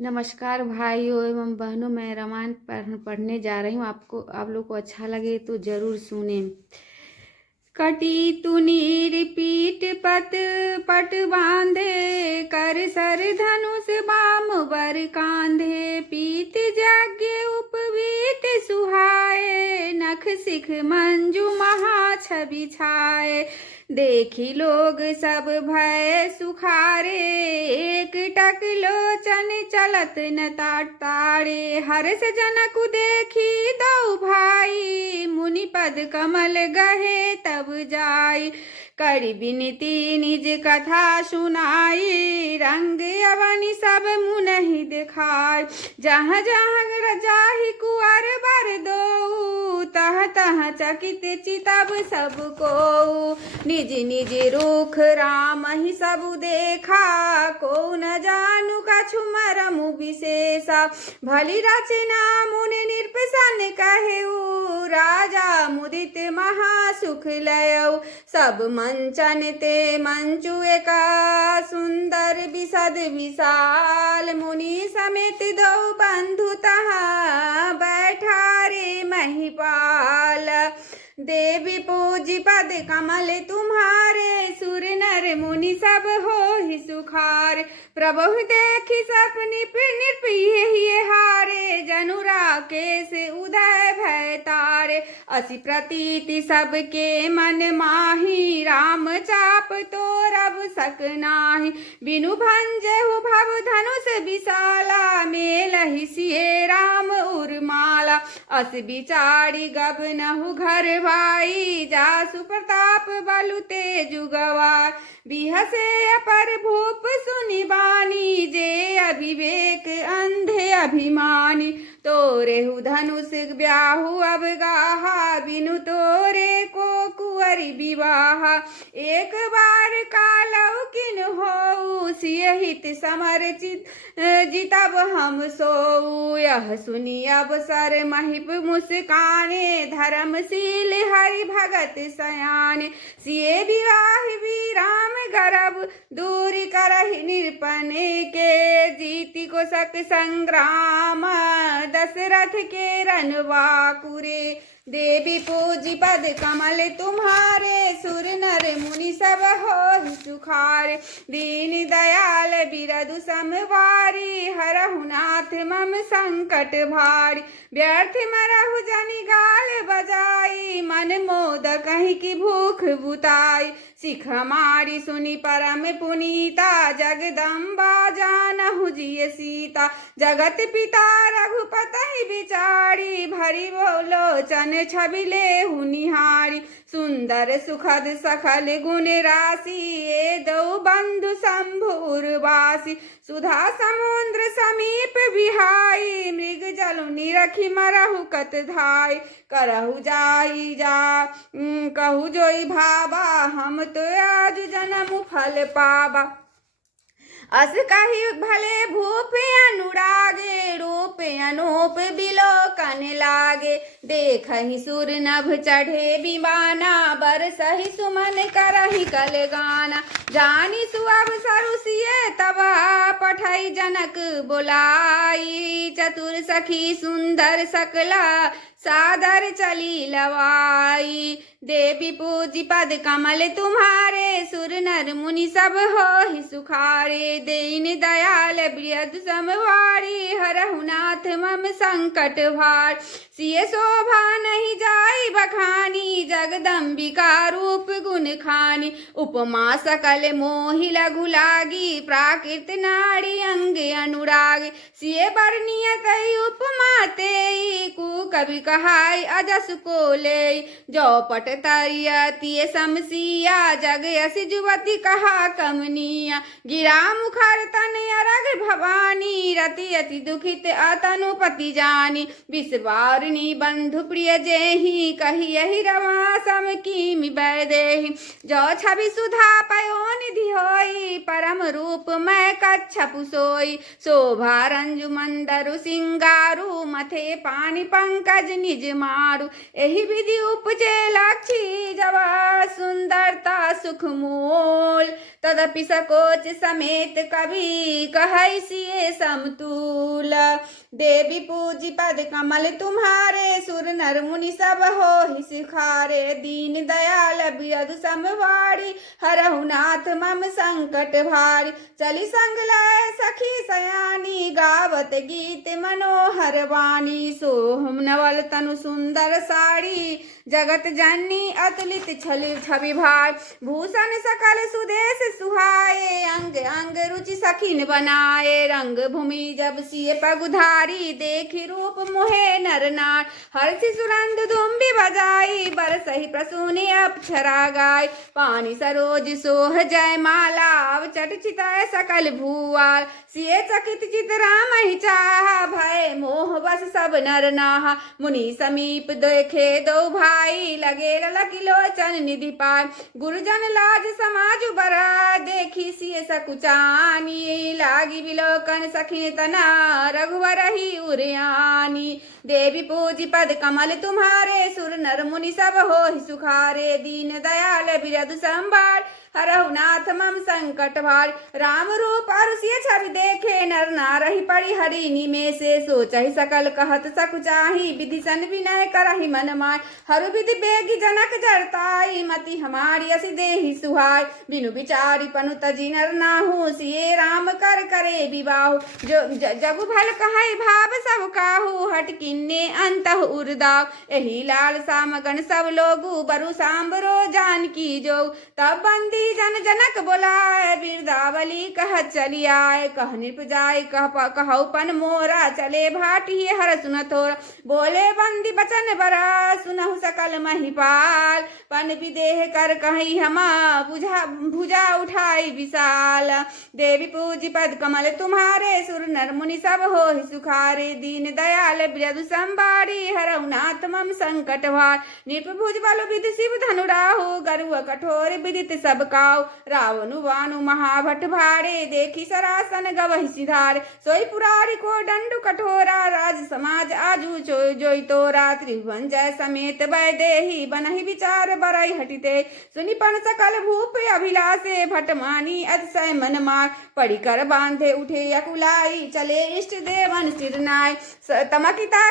नमस्कार भाइयों एवं बहनों, मैं रामायण पढ़ने जा रही हूँ। आप लोग को अच्छा लगे तो जरूर सुने। कटी तुनीर पीठ पत पट बांधे, कर सर धनुष बाम बर कांधे। पीत यज्ञ उपवीत सुहाए, नख सिख मंजू महा छवि छाए। देखी लोग सब भय सुखारे, एक टक लोचन चलत न ताड़े। हर्ष जनक देखी दो भाई, मुनि पद कमल गहे तब जाई। करी बिनती निज कथा सुनाई, रंग अवनि सब मुनहि दिखाई। जहाँ जहाँ जाहि कुंवर बर दो, तह तह चकित चितब सब को। निज निज रूख राम ही सब देखा, को न जानू कछु मरमु विशेषा। भली रचना मुनि निरपसन कहेऊ, राजा मुदित महासुख लयऊ। सब मंचन ते मंचु एका, सुंदर विशद विशाल। मुनि समेत दो बंधु तहाँ, बैठा रे महिपाल। देवी पूजी पद कमल तुम्हारे, सुर नर मुनि सब हो ही सुखार। प्रभु देखी सपनि निर्प्रिय हारे, जनु राकेश उदय भय तारे। असी प्रतीति सबके मन माही, राम चाप तो रब सक नाही। बिनु भंजहु भव धनुष विशाला, मेलहि सिए राम उर्माला। अस बिचारी गबनहु घर भाई, जासु प्रताप बलु तेजु गवार। बिहसे अपर भूप सुनि बानी, जे अभिवेक अंधे अभिमानी। तोरेहु धनुष ब्याहु अब गाहा, बिनु तोरे को कुंवरी विवाह। एक बार कालौ किन होऊ, सिय हित समर जितब हम सोऊ। यह सुनी अब सर महिप मुस्काने, धर्मशील हरि भगत सयाने। सिए विवाह राम गर्भ, दूरी करहि निरपन के। जीति को सक संग्राम, दशरथ के रनवाकुरे। देवी पूजी पद कमल तुम्हारे, सुर नर मुनि सब हो सुखारे। दीन दयाल बिरदु समवारी, हरहु नाथ मम संकट भारी। व्यर्थ मरहु जनि गाल बजाई, मन मोद कहीं की भूख बुताई। सिख हमारी सुनि परम पुनीता, जगदम्बा जानहु जिय सीता। जगत पिता रघुपति बिचारी, भरी बोलोचन छवि लेहु निहारी। सुंदर सुखद सखल गुण राशि, ये दो बंधु शंभु उर्वासी। सुधा समुद्र समीप विहाई, मृग जलु निरखि मरहु कत धाई। करहु जाई जा कहु जोई भाबा, हम तो आज जन्म फल पाबा। अस कहि भले भूप अनुरागे, रूप अनूप बिलोकन लागे। देखहि सुर नभ चढ़े विमाना, बरसहि सुमन करहि कल गाना। जानी सुअब सरुसिए तबा, पठई जनक बोलाई। चतुर सखी सुंदर सकला, सादर चली लवाई। देवी पूजी पद कमल तुम्हारे, सुर नर मुनि सब हो ही सुखारे। दीन दयाल बृहद समवारी, हरहु नाथ मम संकट भार। सिय शोभा नहीं जाई बखानी, जगदम्बिका रूप गुण खानी। उपमा सकल मोहि लघु लागी, प्राकृत नारी अंग अनुरागी। सिय बरनिय तई उपमा तेई, कु कवि कहाई अजस को ले। जो पट तरियति समसिया, जग यसी जुवती कहा कमनिया। गिरा मुखर तन अरग भवानी, रति अति दुखित अतनुपति जानी। विषवारिणी बंधु प्रिय जेहि, कही यही रमा सम कीमि बैदेहि। जो छवि सुधा पयो निधि होई, परम रूप मैं कच्छपु सोई। शोभा रंजु मंदरु सिंगारू, मथे पानी पंकज निज मारू। एहि विधि उपजे लक्षी, जवा सुंदरता सुख मोल। तदपि सकोच समेत कवि, कहै सिए सम समतुल। देवी पूजी पद कमल तुम्हारे, सुर नर मुनि सब हो ही सिखारे। दीन दयाल बिरधु समवाड़ी, हरहु नाथ मम संकट भारी। चली संग लय सखी सयानी, गावत गीत मनोहर वाणी। सोहम नवल तनु सुंदर साड़ी, जगत जननी अतुलित छवि भाई। भूषण सकल सुदेश सुहाए, अंग अंग रुचि सखीन बनाए। रंग भूमि जब सिए पगुधारी, देखी रूप मोहे नर नार। हर्षि सुरंद दुम्बि बजाई, बरसहि प्रसूनि अप्सरा गाय। पानी सरोज सोह जय माला, अवचट चिताय सकल भूआल। सिए चकित चित राम ही चाहा, भय मोह बस सब नर नाहा। मुनि समीप देखे दो भाई, लगे ललक लोचन निधि पाय। गुरुजन लाज समाज बरा, देखी सिए सकुचानी। लागी बिलोकन सखिन तना, रघुवर ही उरयानी। देवी पूजी पद कमल तुम्हारे, सुर नर मुनि सब हो ही सुखारे। दीन दयाल बिरधु संभार, हरहु नाथ मम संकट भार। राम रूप अरुषिय छवि देखे, नर नारहि परि हरि निमेषे। सोचहि सकल कहत सकुचाही, विधि सन विनय करहि मन माय। हरु विधि बेगी जनक जरताई, मति हमारी असी देहि सुहाय। बिनु विचारी पनु तजी नर नाहु, सिए राम कर करे विवाहु। जगु भल कहै भाव सब काहू, हट किन्ने अंतः उर्दाव। एहि लाल सामगन सब लोगु, बरु सांबरो जानकी जो। तब बंदी जन जनक बोलाए, बिरदावली कह चली आए। कह नृप जाय कहु पन मोरा, चले भाटी हर सुन थोरा। बोले बंदी बचन बरा, सुनहु सकल महिपाल। पन विदेह कर कहीं हमा, भुजा उठाई विशाल। देवी पूजी पद कमल तुम्हारे, सुर नर मुनि सब हो ही सुखारे। दीन दयाल बिरधु संभारी, हरहु नाथ मम संकट भार। नृप भुज बल विधि शिव धनु राहु, गरुआ कठोर विदित सब काऊ। रावणु वानु महाभट भारे, देखी सरासन गवहि सिधार। सोई पुरारी को दंडु कठोरा, राज समाज आजू जोई तोरा। त्रिभुवन जय समेत वैदेही, बनहि विचार बरई हटिते। सुनि पन सकल भूप अभिलाषे, भट मानी अतिशय मन मार। पड़ी कर बांधे उठे अकुलाई, चले इष्ट देवन सिरनाय। तमकिता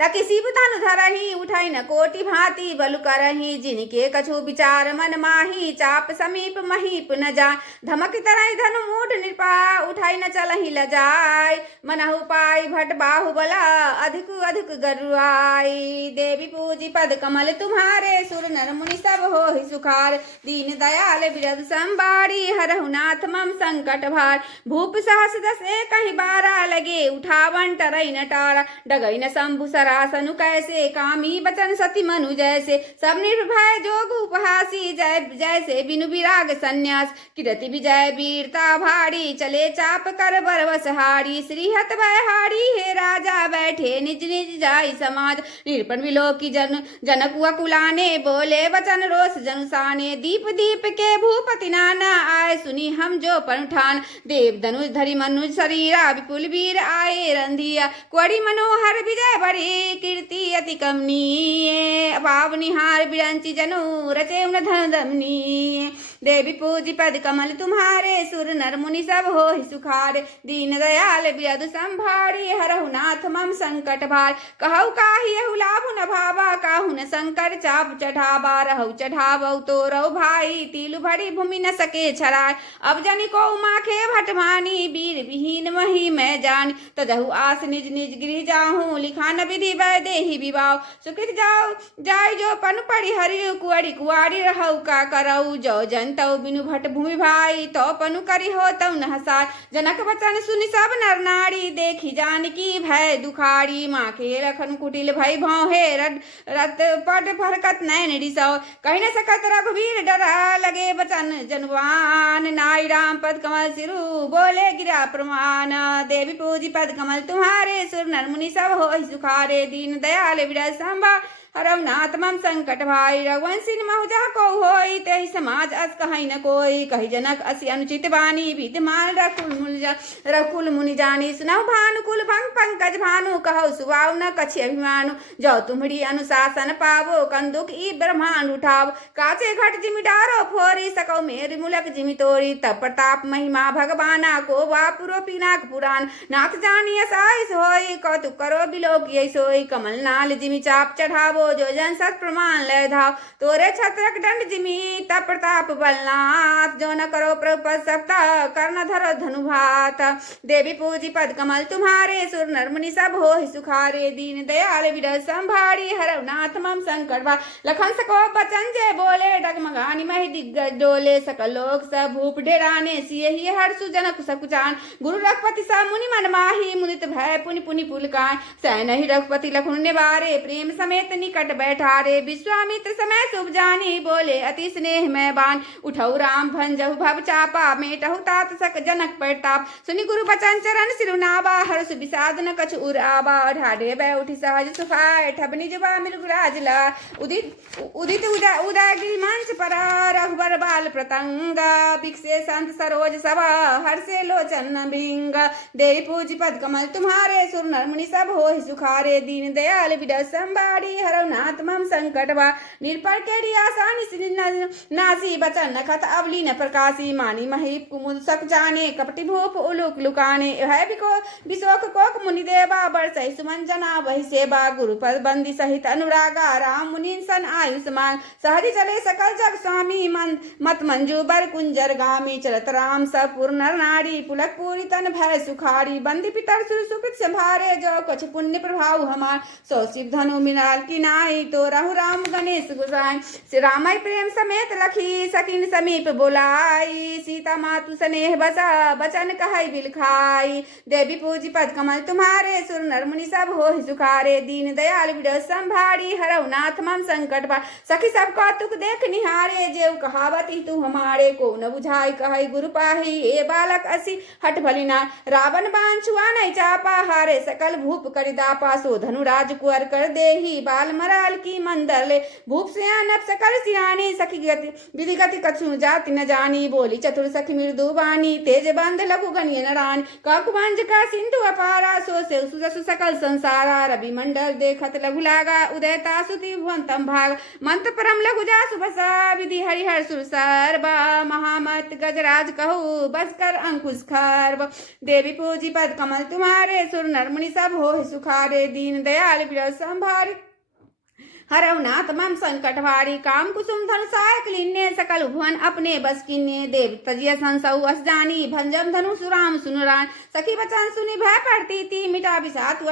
तकी शिव धनु धरही, उठाई न कोटि भांति बलु करही। जिनके कछु विचार मन माही, चाप समीप महीप न जाय। धमक तरई धनु मूढ़ नृपा, उठाई न चलही लजाय। मनहु पाई भट बाहुबला, अधिक अधिक गरुआई। देवी पूजी पद कमल तुम्हारे, सुर नर मुनि सब हो ही सुखार। दीन दयाल बिरधु संभारी, हरहु नाथ मम संकट भार। भूप सहस दस कहीं बारा, लगे उठावन टरई न टारा। डगई न शंभु सरासनु कैसे, कामी बचन सती मनु जैसे। सब निर्भय जोग उपहासी, जैसे बिनु विराग संन्यास। किरति विजय वीरता भारी, चले चाप कर बरवस हारी। श्रीहत बहारी हे राजा, बैठे निज निज जाई समाज। निरपन विलोकी जनक कुलाने, बोले वचन रोष जनुसाने। दीप दीप के भूपति नाना, आए सुनी हम जो पनुठान। देव धनुष धरि मनुज शरीरा, विपुल वीर आए रंधिया। कुड़ी मनोहर विजय बड़ी, कीर्ति अति कमनीय। पावनिहार बिरंची जनु, रचे उन धन दमनीय। देवी पूजी पद कमल तुम्हारे, सुर नर मुनि सब हो ही सुखारे। दीन दयाल बिरधु संभारी, हरहु नाथ मम संकट भार। कहु काहि यहु लाभु न भावा, काहु न शंकर चाप चढ़ावा। रहु चढ़ावौ तो रौ भाई, तिलु भरी भूमि न सके छराय। अब जनि को माखे भटमानी, वीर विहीन मही मैं जानी। तजहु आस निज निज गृह जाहूँ, लिखान विधि वैदेही विवाह। सुकृत जाओ जाय जो पन पड़ी हरि, कुआरी कुआरी रहु का करऊ। जो जनतौ बिनु भट भूमि भाई, तो पनु करी हो तौ न हसाय। जनक वचन सुनि सब नर नारी, देखी जानकी भय दुखारी। माखे लखन कुटिल भई भौहे, रत पट फरकत नैन रिसौ। कहि न सकत रघुवीर डरा, लगे बचन जनुवान। नाई राम पद कमल सिरु, बोले गिरा प्रमाण। देवी पूजी पद कमल तुम्हारे, सुर नर मुनि सब हो सुखारे। दीन दयाल बिरधु संभार, रघुनाथ मम संकट भाई रघुवंशी महुजा को होई तेहि समाज अस कहीं न कोई कही जनक असी अनुचित वाणी विद्यमान रकुल मुनि जानी सुनहु भानुकुल भंग पंकज भानु कहु सुवाउ न कछि अभिमानु जो तुम्हरी अनुशासन पावो कंदुक ई ब्रह्मांड उठाव काचे घट जिमि डारो फोरी सकौ मेरी मुलक जिमि तोरी तब प्रताप महिमा भगवाना को वापुरो पिनाक पुराण नाथ जानी साई सोई कौतुक करो बिलोकी सोई कमल नाल जिमि चाप चढ़ावो जो जन सत प्रमाण ले धाव तोरे छत्रक दंड जिमि तब प्रताप बलनाथ जो न करो प्रपद सप्ता कर्ण धरो धनुभात देवी पूजी पद कमल तुम्हारे सुर नर मुनि सब हो सुखारे दीन दयाल विरह संभारी हरनाथ मम संकट भार लखन सको बचन जय बोले डगमगानी महि दिग्गज डोले सकल लोक सब भूप डेराने सिय ही हर्षु जनक सकुचान गुरु रघुपति सा मुनि मन माही मुनित भय पुनि पुनि पुलकाय सह नहीं रघुपति लखन निवारे प्रेम समेत निकट बैठारे विश्वामित्र समय शुभ जानी बोले अति स्नेह में बान उठऊ राम भंजहु भव चापा मेटहु तात सक जनक प्रताप सुनि गुरु बचन चरण सिरुनावा हर्ष विषाद न कछु उरावा ढाढ़े बै उठी सहज सुखाय ठबनी जुबा मृगराज ला उदित उदयगिरि मंच पर रघुबर बाल प्रतंगा बिकसे संत सरोज सभा हर्षे लोचन भृंग देवी पूजी पद कमल तुम्हारे सुर नर मुनि सब हो सुखारे दीन दयाल विरह संभारी हरनाथ मम संकट भा निर्पल केड़ी आसानी नासी बचन नखत अवली न प्रकाशी मानी महीप कुमुद सक जाने कपटी भूप उलुक लुकाने है विशोक कोक मुनि देवा बरसै सुमन जना वही सेवा गुरु पद बंदी सहित अनुरागा राम मुनि सन आयुष्मान सहज चले सकल जग स्वामी मत मंजू बर कुंजर गामी चलत राम सब पुर नर नारी पुलक पूरी तन भय सुखारी बंदी पितर सुर सुकृत संभारे जो कुछ पुण्य प्रभाव हमार सो शिव धनु मिनाल की नाई तो रहु राम गणेश गुसाई श्री रामय प्रेम समेत लखी सकिन समीप बोलाई सीता मातु स्नेह बसा बचन कहई बिलखाई देवी पूजी पद कमल तुम्हारे सुर नर मुनि सब हो सुखारे दीन दयाल विरह संभारी हरनाथ मम संकट भार सखी सब कौतुक देख निहारे जेव कहावत ही तू हमारे को न बुझाई कहई गुरु पाही ए बालक असी हट भलिना रावण बाण छुआ नहीं चापा हारे सकल भूप करिदापा सो धनु राज कुंवर कर देही बाल मराल की मंदर ले भूप से नप सकल सियानी सखी गति विधि गति कछु जाति न जानी बोली चतुर सखी मृदु बानी तेज बंद लघु गणिय नारायण काकुवंज का सिंधु अपारा सो से सुजसु सकल संसारा रवि मंडल देखत लघु लागा उदयता सुति भुवंतम भाग मंत्र परम लघु जासु बसा विधि हरिहर सुर सर्वा महामत गजराज कहू बस कर अंकुश खर्व देवी पूजी पद कमल तुम्हारे सुर नर मुनि सब हो सुखारे दीन दयाल विरह संभारी हरनाथ मम संकट भारी काम कुसुम धनु सहायक लीने सकल भुवन अपने बस किन्ने देव तजिय संसौ अस जानी भंजम धनु सुराम सुनुरान सखी बचन सुनि भय पड़ती थी मिटा बिसात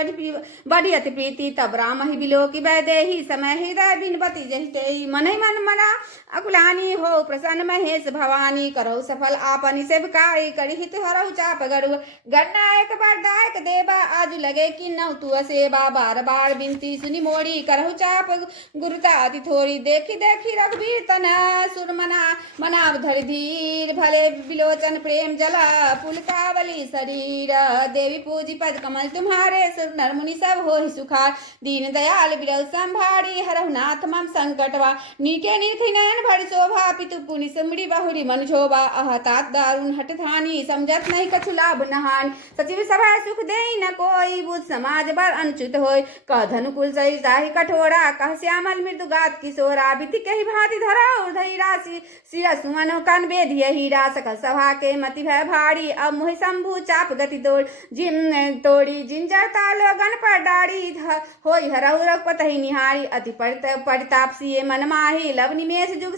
बड़ी अति प्रीति तब राम ही बिलो की वैदेही समय हृदय बिनपति जहिते मन ही मन मना अकुलानी हो प्रसन्न महेश भवानी करो सफल आपनि सेवकाई करी हित हरहु चाप गरु गणनायक बरदायक देवा आज लगे कि नौ तू सेवा बार बार बिनती सुनि मोड़ी करहु चाप गुरुता अति थोड़ी देखी देखी रघुवीर तना सुर मनाव धर धीर भले बिलोचन प्रेम जला पुलकावली शरीर देवी पूजी पद कमल तुम्हारे सुर नर मुनि सब हो सुखार दीन दयाल विरह संभारी हरनाथ मम संकटवा नीके निर्खी नयन भरि शोभा पितु पुनि सुमड़ी बहुरी मन शोभा अहतात दारुण हट धानी समझत नहीं कछु लाभ नहान सचिव सभा सुख दे न कोई बुध समाज बर अनुचित होय कह धनुकुल सही जाहि कठोरा कह श्यामल मृदुगात किशोरा बिति कही भांति धरा उधई राशि सिर सुमन कन बेधिय हीरा सकल सभा के मति भय भारी अब मोहि शंभु चाप गति तोड़ी जिंजर तालो गण पर डाड़ी होई हरहु रघुपति निहारी अति परिताप सिए मन माही लव निमेष जुग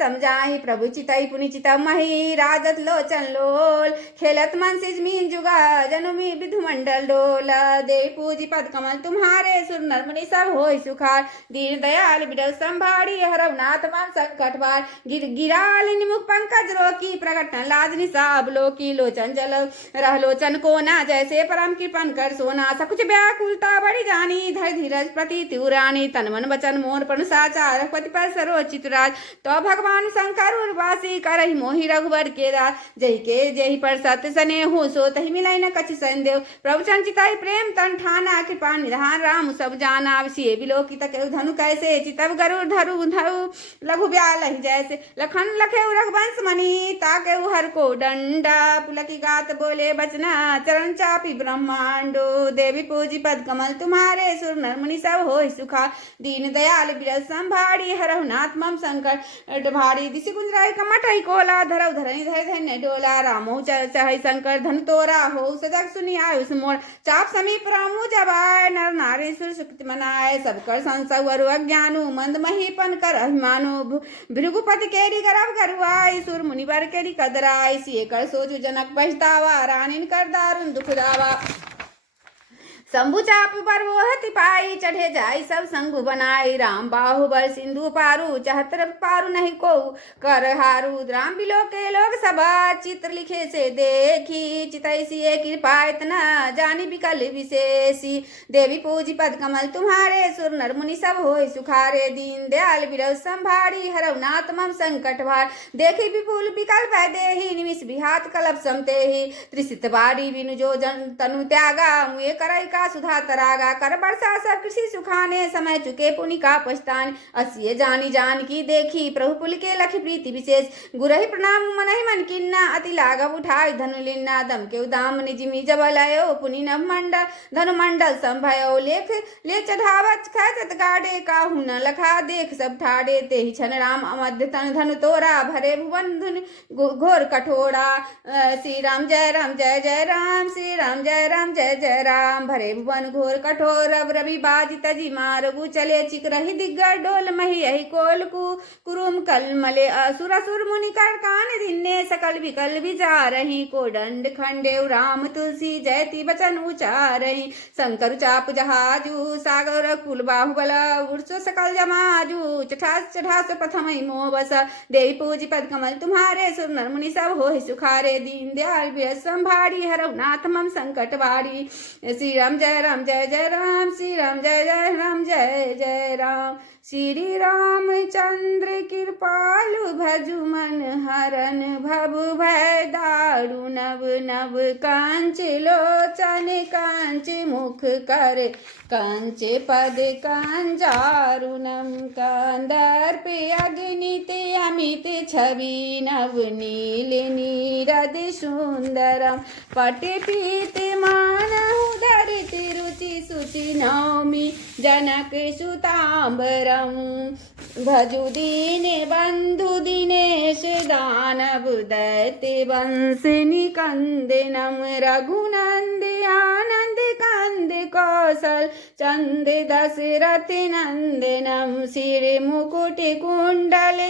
समझाही प्रभु चितई पुनि चितम मही राजत लोचन लोल खेलत मन सिजमीन जुगा जनुमी विधु मंडल डोल देवी पूजी पद कमल तुम्हारे सुर नर मुनि सब होय सुखार दीन दयाल विरह संभारी हरनाथ मम संकट भार गिराल निमुख पंकज रोकी प्रकट लाज निसाब लोकी लोचन जल रह लोचन कोना जैसे परम कृपन कर सोना सकुच व्याकुलता बड़ी जानी धर धीरज प्रति तिउरानी तन मन वचन मोहन पन साचा रघुपति पर सरोचित राज तो भगवान शंकर उर्वासी करहि मोहि रघुवर के राज जही पर सत्य सने हो सो तहि मिलाई न कछ संदेव प्रभु चंचिताई प्रेम तन ठाना कृपा निधान राम सब जाना विषय लिए विलोकित केहु धनु कैसे चितव गरुड़ धरु धरु लघु ब्याल जैसे लखन लखे रघुवंश मणि ताकेहु हर को डंडा पुलकी गात बोले बचना चरण चापी ब्रह्मांडो देवी पूजी पद कमल तुम्हारे सुर नर मुनि सब हो सुखा दीन दयाल बिरल संभारी हरहु नाथ मम संकट भारी दिशि कुंजराई कमट ही कोला धरव धरणी धर धन्य डोला रामो चाहे शंकर धन तोरा हो सजग सुनी आयुष मोर चाप समीप रामू जबाय नर नारी सुर सुकृति मनाए सब कर संसव अरु अज्ञानु मंद महीपन कर अभिमानु भृगुपति केरी गर्भ गरुआई सुर मुनिवर केरी कदराई सिए कर सोचु जनक पछतावा रानिन कर दारुण दुख दावा शंभु चाप पर वो पाई चढ़े जाई सब संगु बनाई राम बाहुबल सिंधु पारू चहतर पारू नहीं को कर हारू राम बिलो के लोग सब चित्र लिखे से देखी चितैसी कृपा इतना जानी विकल विशेषी देवी पूजी पद कमल तुम्हारे सुर नर मुनि सब होय सुखारे दीन दयाल बिरल संभारी हरव नाथ मम संकट भार देखी विपुल विकल देही निमिष विहात कलप समते ही त्रिसित बारी बिनु जो जन तनु त्यागा मुए कराई का सुधा तरागा कर बरसा सब कृषि सुखाने समय चुके पुनि का पछतान असिए जानी जान की देखी प्रभु पुल के लख प्रीति विशेष गुरहि प्रणाम मनहि मन किन्ना अति लाघव उठाई धनु लिन्ना दम के उदाम निजिमी जबलयो पुनि नभ मंडल धनु मंडल संभयो लेख ले चढ़ावत खचत गाड़े काहू न लखा देख सब ठाड़े ते ही छन राम अमध्य तन धनु तोरा भरे भुवन धुन घोर कठोरा श्री राम जय जय राम श्री राम जय जय राम भरे भुवन घोर कठोर अब रवि बाज तजी मारगु चले चिक रही दिग्गर डोल मही यही कोल कुरुम कल मले असुर असुर मुनि कर कान धिन्ने सकल विकल विचार रही को दंड खंडेव राम तुलसी जयति बचन उचारही शंकर चाप जहाजू सागर कुल बाहुबल उर्सो सकल जमाजू चठास प्रथम मोह बस देवी पूजी पद कमल तुम्हारे सुर नर मुनि सब हो सुखारे दीन दयाल बिरल संभारी हरव नाथ मम संकट बारी श्री राम जय राम श्री राम जय जय राम श्री रामचंद्र कृपालु भजु मन हरन भबु भय दारु नव नव कांच लोचन कांच मुख कर कांच पद कांजारुणम कांदर्प अग्नित अमित छवि नव नील नीरद सुंदरम पट पीत मानहु धरित रुचि सुचि नौमि जनक सुतांबरम भजु दीन बंधु दिनेश दानव दैत्य वंश निकंदनम रघुनंद आनंद कंद कौशल चंद दशरथ नंदनम सिर मुकुट कुंडल